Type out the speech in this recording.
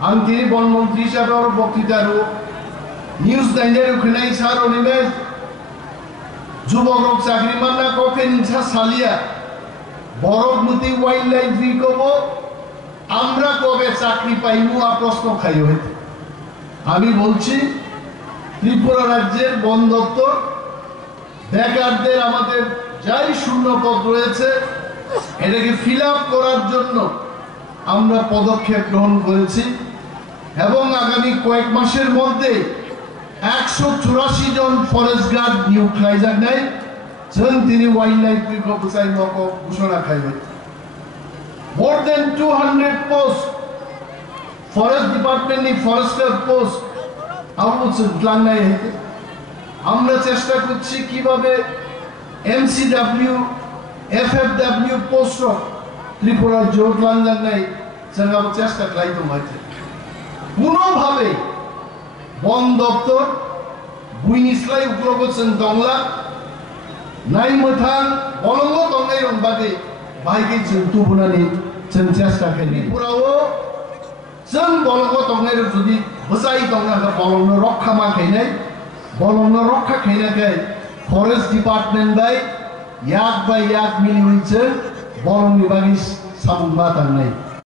आंखिरी बन मंत्री हिसाब और बक्तृतारो নিউজ নাইনের ওখানে স্যার অনিমে যুবক চাকরি মান্না কফে নিছা সালিয়া বরফ নদী ওয়াইল্ড লাইফ কব আমরা কবে চাকরি পাইমু আর প্রশ্ন খাই হইতে আমি বলছি ত্রিপুরা রাজ্যের বন দপ্তর বেকারদের আমাদের যাই শূন্য পদ রয়েছে এটাকে ফিল আপ করার জন্য আমরা পদক্ষেপ গ্রহণ করেছি এবং আগামী কয়েক মাসের মধ্যে 184 জন ফরেস্ট গার্ড নিয়োগ খাইজাক নাই जों दिनै वाइल्ड लाइफ बचाई मको घोषणा खाइबाय more than 200 post forest department नि फरेस्टर पोस्ट আমুচ লাংনাই হইতে আমরা চেষ্টা করছি কিভাবে এমসিডব্লিউ এফএফডব্লিউ পোস্ট ত্রিপুরা জোট লাংজান নাই जों চেষ্টা খাইতো হইতে কোনোভাবে বন দপ্তর বুইনিসলাই উপলব্ধ দংলা नाय मोथां बलंगो दंनाय रंबादे बाहायगे जों तुबुनानै जों चेष्टा खायनि पुरावो जों बलंगो दंनाय जुदि बजाय दंना बलंगनो रक्षा मा खायनाय बलंगनो रक्षा खायनायखाय फरेस्ट डिपार्टमेंट बाय याक मिलिवैजों बलंगनि बागै सामुंमा थांनाय